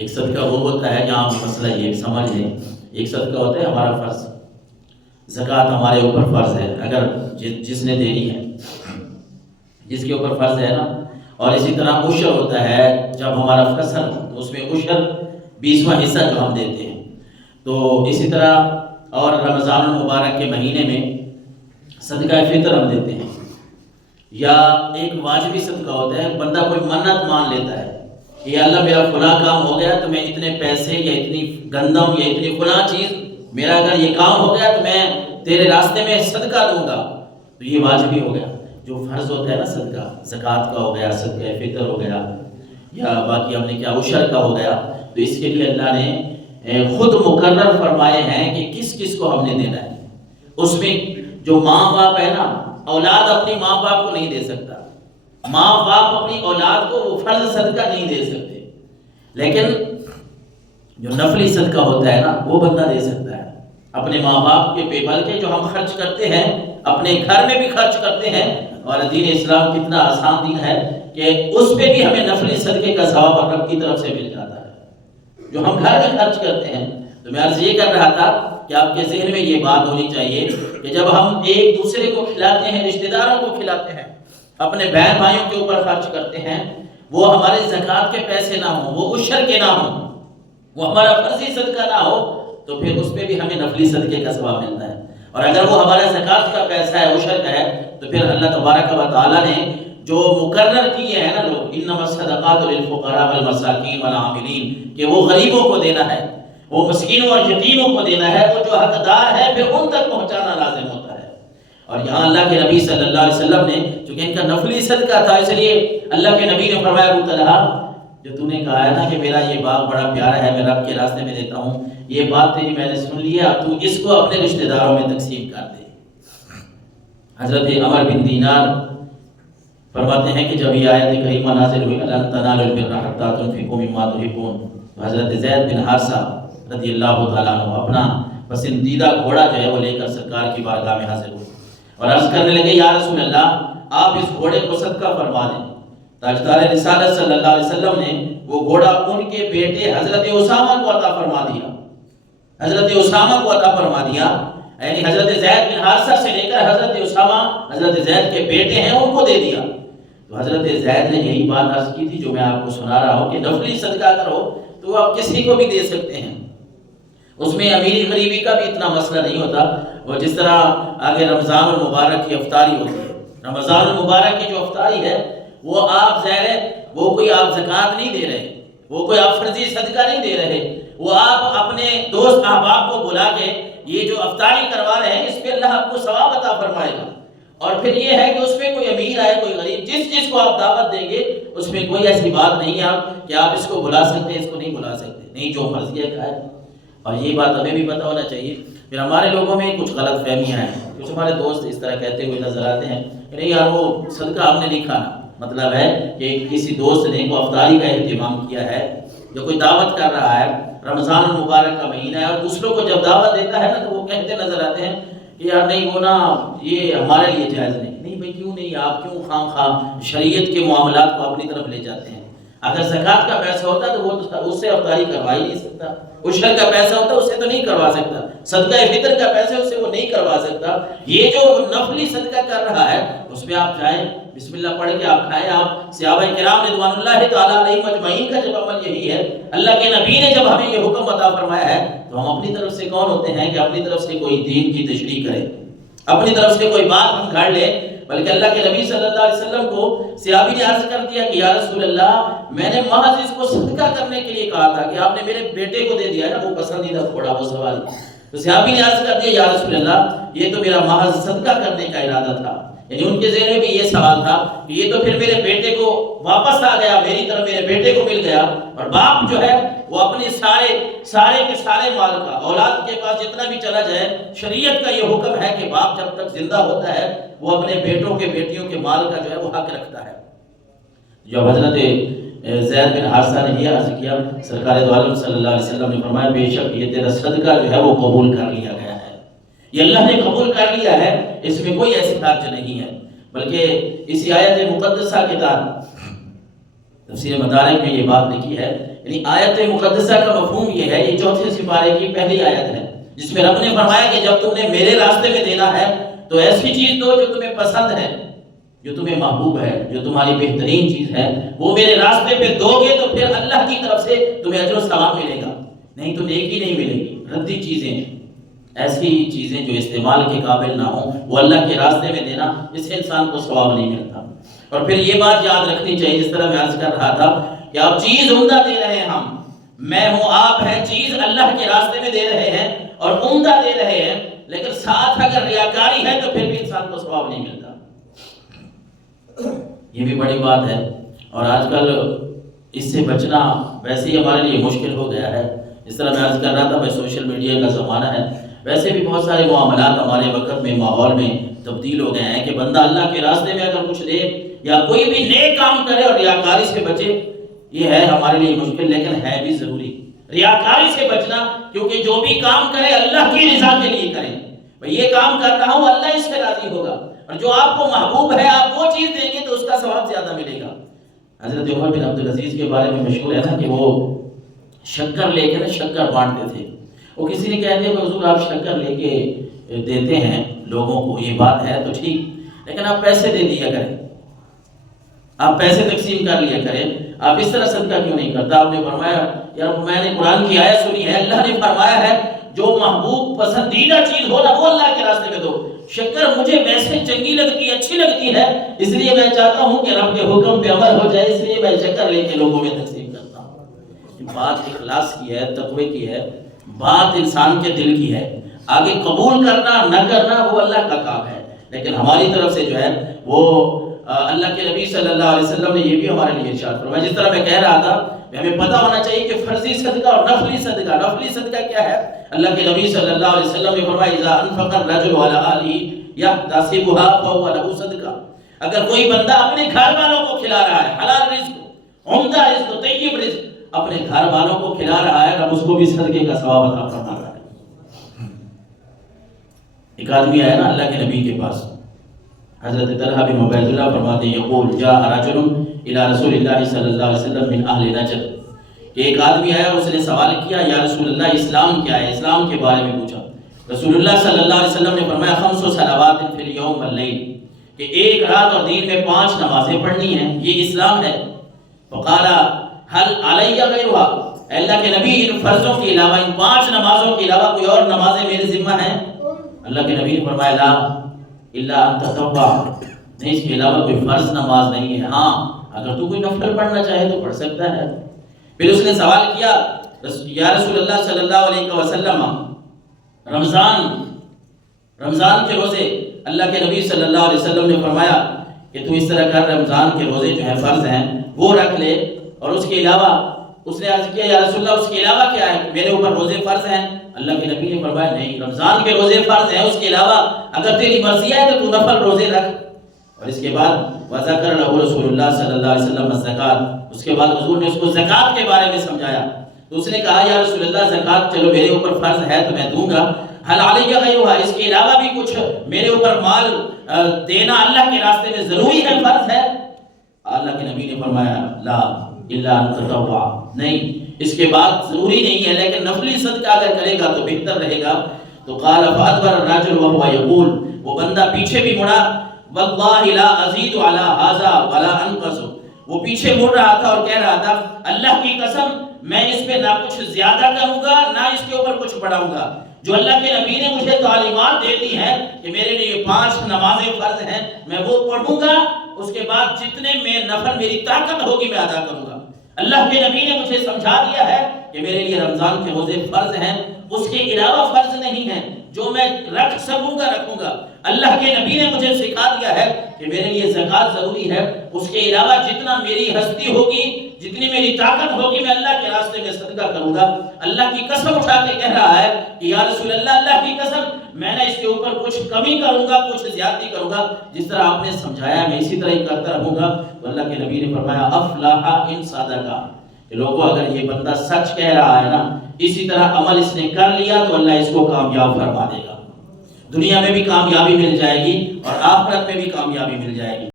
ایک صدقہ وہ ہوتا ہے جہاں مسئلہ یہ سمجھ لیں، ایک صدقہ ہوتا ہے ہمارا فرض، زکوٰۃ ہمارے اوپر فرض ہے، اگر جس نے دینی ہے، جس کے اوپر فرض ہے نا. اور اسی طرح عشر ہوتا ہے جب ہمارا فصل تو اس میں عشر 20واں حصہ جو ہم دیتے ہیں. تو اسی طرح اور رمضان المبارک کے مہینے میں صدقہ فطر ہم دیتے ہیں، یا ایک واجبی صدقہ ہوتا ہے، بندہ کوئی منت مان لیتا ہے کہ اللہ میرا فلاں کام ہو گیا تو میں اتنے پیسے یا اتنی گندم یا اتنی فلاں چیز، میرا اگر یہ کام ہو گیا تو میں تیرے راستے میں صدقہ دوں گا. تو یہ واجبی ہو گیا. جو فرض ہوتا ہے نا صدقہ، زکوٰۃ کا ہو گیا، صدقہ فطر ہو گیا، یا باقی ہم نے کیا عشر کا ہو گیا، تو اس کے لیے اللہ نے خود مقرر فرمائے ہیں کہ کس کس کو ہم نے دینا ہے. اس میں جو ماں باپ ہے نا، اولاد اپنی ماں باپ کو نہیں دے سکتا، ماں باپ اپنی اولاد کو وہ فرض صدقہ نہیں دے سکتے، لیکن جو نفلی صدقہ ہوتا ہے نا وہ بندہ دے سکتا ہے اپنے ماں باپ کے پہ، بلکہ جو ہم خرچ کرتے ہیں اپنے گھر میں بھی خرچ کرتے ہیں. اور دین اسلام کتنا آسان دین ہے کہ اس پہ بھی ہمیں نفلی صدقے کا ثواب رب کی طرف سے مل جاتا ہے جو ہم گھر میں خرچ کرتے ہیں. تو میں عرض یہ کر رہا تھا کہ آپ کے ذہن میں یہ بات ہونی چاہیے کہ جب ہم ایک دوسرے کو کھلاتے ہیں، رشتہ داروں کو کھلاتے ہیں، اپنے بہن بھائیوں کے اوپر خرچ کرتے ہیں، وہ ہمارے زکوٰۃ کے پیسے نہ ہوں، وہ عشر کے نہ ہوں، وہ ہمارا فرضی صدقہ نہ ہو، تو پھر اس پہ بھی ہمیں نفلی صدقے کا ثواب ملتا ہے. اور اگر وہ ہمارا زکوٰۃ کا پیسہ ہے، عشر کا ہے، تو پھر اللہ تبارک و تعالیٰ نے جو مقرر کیے ہیں نا لوگ، انما الصدقات للفقراء والمساکین والعاملین، کہ وہ غریبوں کو دینا ہے، وہ مسکینوں اور یتیموں کو دینا ہے، وہ جو حقدار ہے پھر ان تک پہنچانا لازم ہوتا ہے. اور یہاں اللہ کے نبی صلی اللہ علیہ وسلم نے، چونکہ ان کا نفلی صدقہ تھا، اس لیے اللہ کے نبی نے فرمایا ابو طلحہ، جو تو نے کہا ہے نا کہ میرا یہ باغ بڑا پیارا ہے، میں رب کے راستے میں دیتا ہوں، یہ بات تیری میں نے سن لی ہے، اب تو اس کو اپنے رشتہ داروں میں تقسیم کر دے. حضرت عمر بن دینار فرماتے ہیں کہ جب یہ آیت کریمہ نازل ہوئی، لن تنالوا البر حتی تنفقوا مما تحبون، تو حضرت زید بن حارثہ رضی اللہ تعالیٰ عنہ اپنا پسندیدہ گھوڑا جو ہے وہ لے کر سرکار کی بارگاہ میں حاضر ہوئے اور عرض کرنے لگے، یا رسول اللہ آپ اس گھوڑے کو صدقہ فرما دیں. تاجدار رسالت صلی اللہ علیہ وسلم نے وہ گھوڑا ان کے بیٹے حضرت اسامہ کو عطا فرما دیا، حضرت اسامہ کو عطا فرما دیا، یعنی حضرت زید بن حارثہ سے لے کر حضرت اسامہ، حضرت زید کے بیٹے ہیں، ان کو دے دیا. تو حضرت زید نے یہی بات عرض کی تھی جو میں آپ کو سنا رہا ہوں کہ نفلی صدقہ اگر ہو تو آپ کسی کو بھی دے سکتے ہیں، اس میں امیری غریبی کا بھی اتنا مسئلہ نہیں ہوتا. اور جس طرح آگے رمضان المبارک کی افطاری ہوتی ہے، رمضان المبارک کی جو افطاری ہے وہ آپ ظاہر ہے وہ کوئی آپ زکوٰۃ نہیں دے رہے، وہ کوئی آپ فرضی صدقہ نہیں دے رہے، وہ آپ اپنے دوست احباب کو بلا کے یہ جو افطاری کروا رہے ہیں، اس پہ اللہ آپ کو ثواب عطا فرمائے گا. اور پھر یہ ہے کہ اس میں کوئی امیر آئے کوئی غریب، جس کو آپ دعوت دیں گے اس میں کوئی ایسی بات نہیں ہے کہ آپ اس کو بلا سکتے اس کو نہیں بلا سکتے، نہیں، جو مرضی ہے کھائے. اور یہ بات ہمیں بھی پتہ ہونا چاہیے. پھر ہمارے لوگوں میں کچھ غلط فہمیاں ہیں، کچھ ہمارے دوست اس طرح کہتے ہوئے نظر آتے ہیں کہ نہیں یار وہ صدقہ ہم نے نہیں کھانا. مطلب ہے کہ کسی دوست نے کو افطاری کا اہتمام کیا ہے، جو کوئی دعوت کر رہا ہے، رمضان المبارک کا مہینہ ہے، اور دوسروں کو جب دعوت دیتا ہے نا تو وہ کہتے نظر آتے ہیں کہ یار نہیں وہ نا یہ ہمارے لیے جائز نہیں. نہیں بھائی کیوں نہیں، آپ کیوں خام خام شریعت کے معاملات کو اپنی طرف لے جاتے ہیں؟ اگر زکوٰۃ کا پیسہ ہوتا تو وہ اس سے افطاری کروا ہی نہیں سکتا، عشر کا پیسہ ہوتا اس سے تو نہیں کروا سکتا، صدقہ فطر کا پیسہ اس سے وہ نہیں کروا سکتا. یہ جو نفلی صدقہ کر رہا ہے اس میں آپ جائیں، بسم اللہ پڑھ کے آپ کھائیں. آپ صحابہ کرام رضوان اللہ تعالیٰ علیہم اجمعین کا جب عمل یہی ہے، اللہ کے نبی نے جب ہمیں یہ حکم عطا فرمایا ہے، تو ہم اپنی طرف سے کون ہوتے ہیں کہ اپنی طرف سے کوئی دین کی تشریح کریں، اپنی طرف سے کوئی بات ہم گھڑ لیں؟ بلکہ اللہ کے نبی صلی اللہ علیہ وسلم کو صحابی نے عرض کر دیا کہ یا رسول اللہ میں نے محض اس کو صدقہ کرنے کے لیے کہا تھا کہ آپ نے میرے بیٹے کو دے دیا ہے نا وہ پسندیدہ گھوڑا وہ سواری. تو صحابی نے عرض کر دیا یا رسول اللہ یہ تو میرا محض صدقہ کرنے کا ارادہ تھا. یعنی ان کے ذہن میں بھی یہ سوال تھا کہ یہ تو پھر میرے بیٹے کو واپس آ گیا، میری طرف میرے بیٹے کو مل گیا. اور باپ جو ہے وہ اپنے سارے کے سارے مال کا، اولاد کے پاس جتنا بھی چلا جائے، شریعت کا یہ حکم ہے کہ باپ جب تک زندہ ہوتا ہے وہ اپنے بیٹوں کے بیٹیوں کے مال کا جو ہے وہ حق رکھتا ہے. جب حضرت زید بن حارثہ نے یہ عرض کیا، سرکار دو عالم صلی اللہ علیہ وسلم نے فرمایا بے شک یہ تیرا صدقہ جو ہے وہ قبول کر لیا گیا ہے، یہ اللہ نے قبول کر لیا ہے، اس میں کوئی ایسی حرج نہیں ہے. بلکہ اسی آیت مقدسہ کے تحت تفسیر مدارک میں یہ بات لکھی ہے، یعنی آیت مقدسہ کا مفہوم یہ ہے، یہ 4 سپارے کی پہلی آیت ہے جس میں رب نے فرمایا کہ جب تم نے میرے راستے میں دینا ہے تو ایسی چیز دو جو تمہیں پسند ہے، جو تمہیں محبوب ہے، جو تمہاری بہترین چیز ہے، وہ میرے راستے پہ دو گے تو پھر اللہ کی طرف سے تمہیں اجر و ثواب ملے گا، نہیں تو نیکی نہیں ملے گی۔ ردی چیزیں، ایسی چیزیں جو استعمال کے قابل نہ ہوں، وہ اللہ کے راستے میں دینا، اس سے انسان کو ثواب نہیں ملتا۔ اور پھر یہ بات یاد رکھنی چاہیے، جس طرح میں عرض کر رہا تھا کہ آپ چیز عمدہ دے رہے ہیں، ہم میں ہوں آپ ہیں، چیز اللہ کے راستے میں دے رہے ہیں اور عمدہ دے رہے ہیں، لیکن ساتھ اگر ریاکاری ہے تو پھر بھی انسان کو ثواب نہیں ملتا۔ یہ بھی بڑی بات ہے، اور آج کل اس سے بچنا ویسے ہی ہمارے لیے مشکل ہو گیا ہے۔ اس طرح میں عرض کر رہا تھا بھائی سوشل میڈیا کا زمانہ ہے، ویسے بھی بہت سارے معاملات ہمارے وقت میں ماحول میں تبدیل ہو گئے ہیں کہ بندہ اللہ کے راستے میں اگر کچھ دے یا کوئی بھی نیک کام کرے اور ریاکاری سے بچے، یہ ہے ہمارے لیے مشکل، لیکن ہے بھی ضروری ریاکاری سے بچنا، کیونکہ جو بھی کام کرے اللہ کی رضا کے لیے کریں۔ بھئی یہ کام کر رہا ہوں، اللہ اس سے راضی ہوگا، اور جو آپ کو محبوب ہے آپ وہ چیز دیں گے تو اس کا ثواب زیادہ ملے گا۔ حضرت عمر بن عبدالعزیز کے بارے میں مشہور ہے نا کہ وہ شکر لے کے نا شکر بانٹتے تھے۔ وہ کسی نے کہہ دیا کہ حضور آپ شکر لے کے دیتے ہیں لوگوں کو، یہ بات ہے تو ٹھیک، لیکن آپ پیسے دے دیا کریں، آپ پیسے تقسیم کر لیا کریں، آپ اس طرح صدقہ کیوں نہیں کرتا؟ آپ نے فرمایا یار میں نے قرآن کی آیت سنی ہے، اللہ نے فرمایا ہے جو محبوب پسندیدہ چیز ہو نا وہ اللہ کے راستے میں دو۔ شکر مجھے ویسے چنگی لگتی ہے، اچھی لگتی ہے، اس لیے میں چاہتا ہوں کہ رب کے حکم پہ عمل ہو جائے، اس لیے میں شکر لے کے لوگوں میں تقسیم کرتا ہوں۔ بات اخلاص کی ہے، تقوی کی ہے، بات انسان کے دل کی ہے، آگے قبول کرنا نہ کرنا وہ اللہ کا کام ہے، لیکن ہماری طرف سے جو ہے وہ اللہ کے نبی صلی اللہ علیہ وسلم نے یہ بھی ہمارے لیے ارشاد فرمایا۔ جس طرح میں کہہ رہا تھا ہمیں پتہ ہونا چاہیے کہ فرضی صدقہ اور نفلی صدقہ، نفلی صدقہ کیا ہے؟ اللہ کے نبی صلی اللہ علیہ وسلم نے فرمایا اذا انفق الرجل على اهله يحتسبها فهو له صدقہ، اگر کوئی بندہ اپنے گھر والوں کو کھلا رہا ہے حلال رزق، عمدہ رزق، طیب رزق، اپنے گھر والوں کو کھلا رہا ہے، رب اس کو بھی صدقے کا ثواب عطا فرما رہا ہے۔ ایک آدمی آیا نا اللہ کے نبی کے پاس، حضرت طلحہ بن عبید اللہ فرماتے ہیں یقول جاء رجل الى رسول اللہ صلی اللہ علیہ وسلم من اہل نجد، کہ ایک آدمی آیا اور اس نے سوال کیا یا رسول اللہ اسلام کیا ہے، اسلام کے بارے میں پوچھا۔ رسول اللہ صلی اللہ علیہ وسلم نے فرمایا 5 صلوات فی اليوم واللیل، کہ ایک رات اور دن میں 5 نمازیں پڑھنی ہیں، یہ اسلام ہے۔ فقال هل علی غیرها، اللہ کے نبی ان فرضوں کے علاوہ، ان 5 نمازوں کے علاوہ کوئی اور نمازیں میرے ذمہ ہیں؟ اللہ کے نبی نے فرمایا لا الا ان تطوع، نہیں اس کے علاوہ کوئی فرض نماز نہیں ہے، ہاں اگر تو کوئی نفل پڑھنا چاہے تو پڑھ سکتا ہے۔ پھر اس نے سوال کیا یا رسول اللہ صلی اللہ علیہ وسلم رمضان کے روزے، اللہ کے نبی صلی اللہ علیہ وسلم نے فرمایا کہ تو اس طرح کر، رمضان کے روزے جو ہیں فرض ہیں وہ رکھ لے، اور اس کے علاوہ اس نے عرض کیا یا رسول اللہ اس کے علاوہ کیا ہے، میرے اوپر روزے فرض ہیں؟ اللہ کے نبی نے فرمایا نہیں، رمضان کے روزے فرض ہیں، اس کے علاوہ اگر تیری مرضی ہے تو نفل روزے رکھ۔ اور اس کے بعد وذکر له رسول اللہ صلی اللہ علیہ وسلم الزکات، اس کے بعد حضور نے اس کو زکات کے بارے میں سمجھایا، تو اس نے کہا یا رسول اللہ زکات چلو میرے اوپر فرض ہے تو میں دوں گا، حل علی غیرها، اس کے علاوہ بھی کچھ میرے اوپر مال دینا اللہ کے راستے میں ضروری ہے، فرض ہے؟ اللہ کے نبی نے فرمایا لا الا ان تطوع، نہیں اس کے بعد ضروری نہیں ہے، لیکن نفلی صدقہ اگر کرے گا تو بہتر رہے گا۔ تو قال فادبر الرجل وهو يقول، وہ بندہ پیچھے بھی مڑا، واللہ لا ازید علی ھذا ولا انقص، وہ پیچھے مڑ رہا تھا اور کہہ رہا تھا اللہ کی قسم میں اس پہ نہ کچھ زیادہ کروں گا نہ اس کے اوپر کچھ بڑھاؤں گا، جو اللہ کے نبی نے مجھے تعلیمات دے دی ہیں کہ میرے لیے 5 نمازیں فرض ہیں میں وہ پڑھوں گا، اس کے بعد جتنے میں نفل میری طاقت ہوگی میں ادا کروں گا۔ اللہ کے نبی نے مجھے سمجھا دیا ہے کہ میرے لیے رمضان کے روزے فرض ہیں، اس کے علاوہ فرض نہیں ہیں، جو میں رکھ سکوں گا رکھوں گا۔ اللہ کے نبی نے مجھے سکھا دیا ہے کہ میرے لیے زکوٰۃ ضروری ہے، اس کے علاوہ جتنا میری ہستی ہوگی، جتنی میری طاقت ہوگی میں اللہ کے راستے میں صدقہ کروں گا۔ اللہ کی قسم اٹھا کے کہہ رہا ہے کہ یا رسول اللہ اللہ کی قسم میں نے اس کے اوپر کچھ کمی کروں گا کچھ زیادتی کروں گا، جس طرح آپ نے سمجھایا میں اسی طرح ہی کرتا رہوں گا۔ تو اللہ کے نبی نے فرمایا افلاح ان صدقہ، کہ لوگوں اگر یہ بندہ سچ کہہ رہا ہے نا، اسی طرح عمل اس نے کر لیا تو اللہ اس کو کامیاب فرما دے گا، دنیا میں بھی کامیابی مل جائے گی اور آخرت میں بھی کامیابی مل جائے گی۔